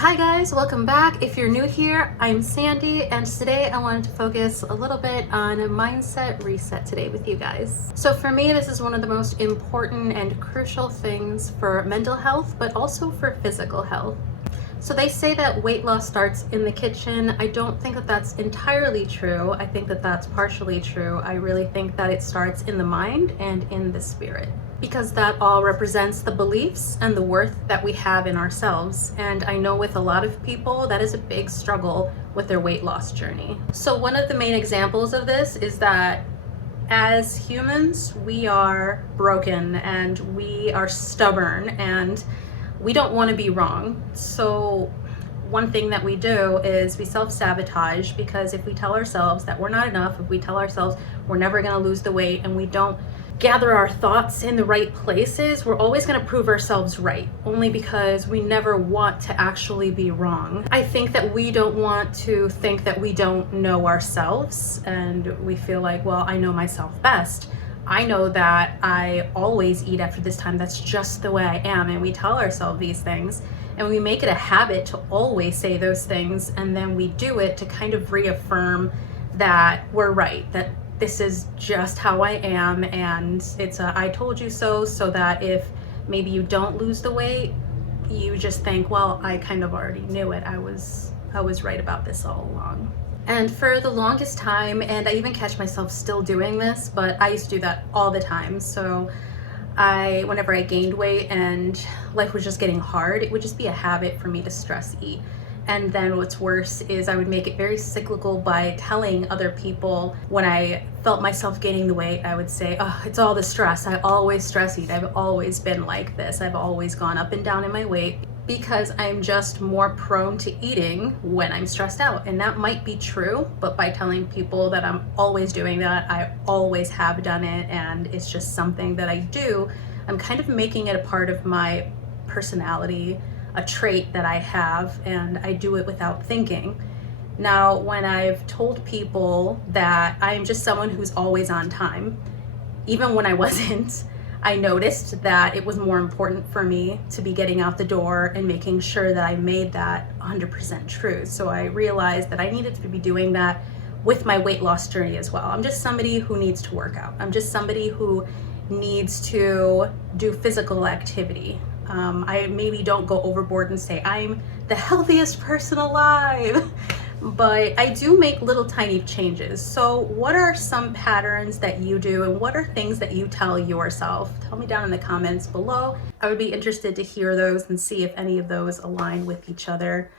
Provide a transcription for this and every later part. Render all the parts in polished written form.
Hi guys, welcome back. If you're new here, I'm Sandy, and today I wanted to focus a little bit on a mindset reset today with you guys. So for me, this is one of the most important and crucial things for mental health, but also for physical health. So they say that weight loss starts in the kitchen. I don't think that that's entirely true. I think that that's partially true. I really think that it starts in the mind and in the spirit, because that all represents the beliefs and the worth that we have in ourselves. And I know with a lot of people, that is a big struggle with their weight loss journey. So one of the main examples of this is that as humans, we are broken and we are stubborn and we don't want to be wrong. So one thing that we do is we self-sabotage, because if we tell ourselves that we're not enough, if we tell ourselves we're never going to lose the weight, and we don't gather our thoughts in the right places, we're always going to prove ourselves right, only because we never want to actually be wrong. I think that we don't want to think that we don't know ourselves, and we feel like, well, I know myself best. I know that I always eat after this time. That's just the way I am. And we tell ourselves these things and we make it a habit to always say those things. And then we do it to kind of reaffirm that we're right, that this is just how I am. And it's a I told you so, so that if maybe you don't lose the weight, you just think, well, I kind of already knew it. I was right about this all along. And for the longest time, and I even catch myself still doing this, but I used to do that all the time. So whenever I gained weight and life was just getting hard, it would just be a habit for me to stress eat. And then what's worse is I would make it very cyclical by telling other people when I felt myself gaining the weight. I would say, oh, it's all the stress. I always stress eat. I've always been like this. I've always gone up and down in my weight because I'm just more prone to eating when I'm stressed out. And that might be true, but by telling people that I'm always doing that, I always have done it, and it's just something that I do, I'm kind of making it a part of my personality, a trait that I have, and I do it without thinking. Now, when I've told people that I'm just someone who's always on time, even when I wasn't, I noticed that it was more important for me to be getting out the door and making sure that I made that 100% true. So I realized that I needed to be doing that with my weight loss journey as well. I'm just somebody who needs to work out. I'm just somebody who needs to do physical activity. I maybe don't go overboard and say I'm the healthiest person alive, but I do make little tiny changes. So what are some patterns that you do, and what are things that you tell yourself? Tell me down in the comments below. I would be interested to hear those and see if any of those align with each other,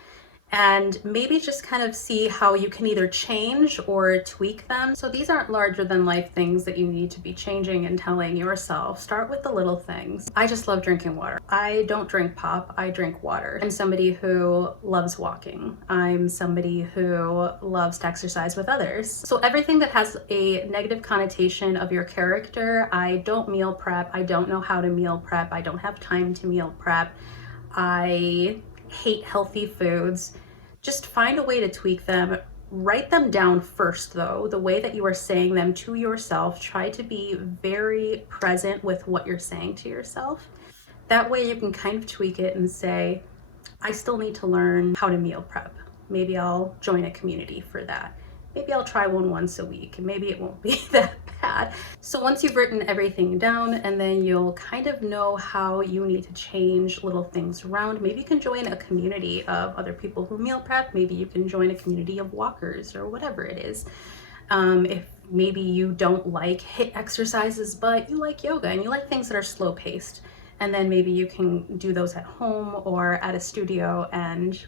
and maybe just kind of see how you can either change or tweak them. So these aren't larger than life things that you need to be changing and telling yourself. Start with the little things. I just love drinking water. I don't drink pop, I drink water. I'm somebody who loves walking. I'm somebody who loves to exercise with others. So everything that has a negative connotation of your character, I don't meal prep. I don't know how to meal prep. I don't have time to meal prep. I hate healthy foods. Just find a way to tweak them. Write them down first, though, the way that you are saying them to yourself. Try to be very present with what you're saying to yourself. That way you can kind of tweak it and say, I still need to learn how to meal prep. Maybe I'll join a community for that. Maybe I'll try one once a week, and maybe it won't be that bad. So once you've written everything down, and then you'll kind of know how you need to change little things around. Maybe you can join a community of other people who meal prep. Maybe you can join a community of walkers or whatever it is. If maybe you don't like HIIT exercises, but you like yoga and you like things that are slow paced, and then maybe you can do those at home or at a studio, and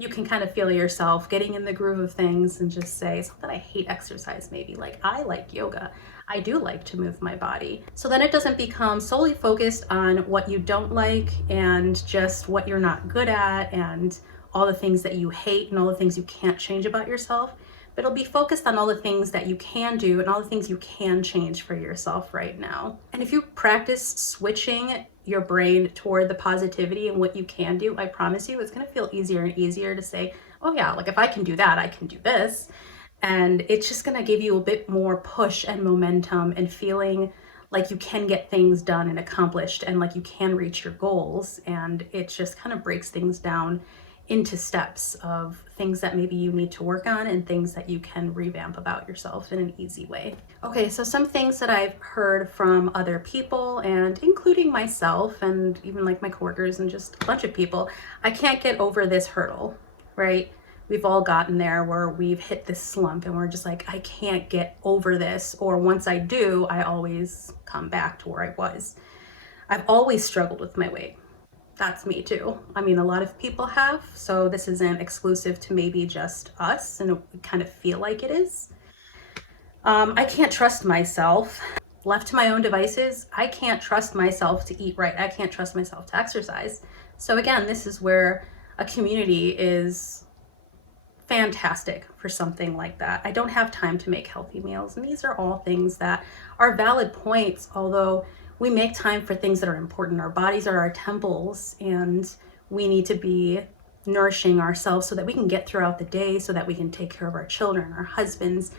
you can kind of feel yourself getting in the groove of things and just say, it's not that I hate exercise, maybe, like I like yoga. I do like to move my body. So then it doesn't become solely focused on what you don't like and just what you're not good at and all the things that you hate and all the things you can't change about yourself, but it'll be focused on all the things that you can do and all the things you can change for yourself right now. And if you practice switching your brain toward the positivity and what you can do, I promise you, it's gonna feel easier and easier to say, oh yeah, like if I can do that, I can do this. And it's just gonna give you a bit more push and momentum and feeling like you can get things done and accomplished and like you can reach your goals. And it just kind of breaks things down into steps of things that maybe you need to work on and things that you can revamp about yourself in an easy way. Okay, so some things that I've heard from other people, and including myself and even like my coworkers and just a bunch of people, I can't get over this hurdle, right? We've all gotten there where we've hit this slump and we're just like, I can't get over this. Or once I do, I always come back to where I was. I've always struggled with my weight. That's me too. I mean, a lot of people have, so this isn't exclusive to maybe just us, and we kind of feel like it is. I can't trust myself. Left to my own devices, I can't trust myself to eat right. I can't trust myself to exercise. So again, this is where a community is fantastic for something like that. I don't have time to make healthy meals, and these are all things that are valid points, although we make time for things that are important. Our bodies are our temples, and we need to be nourishing ourselves so that we can get throughout the day, so that we can take care of our children, our husbands,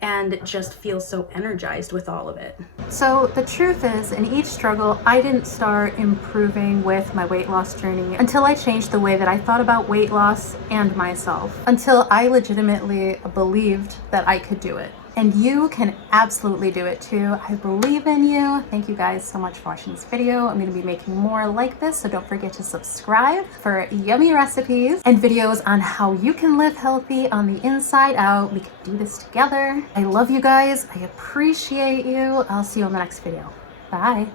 and just feel so energized with all of it. So the truth is, in each struggle, I didn't start improving with my weight loss journey until I changed the way that I thought about weight loss and myself, until I legitimately believed that I could do it. And you can absolutely do it too. I believe in you. Thank you guys so much for watching this video. I'm going to be making more like this, so don't forget to subscribe for yummy recipes and videos on how you can live healthy on the inside out. We can do this together. I love you guys. I appreciate you. I'll see you on the next video. Bye.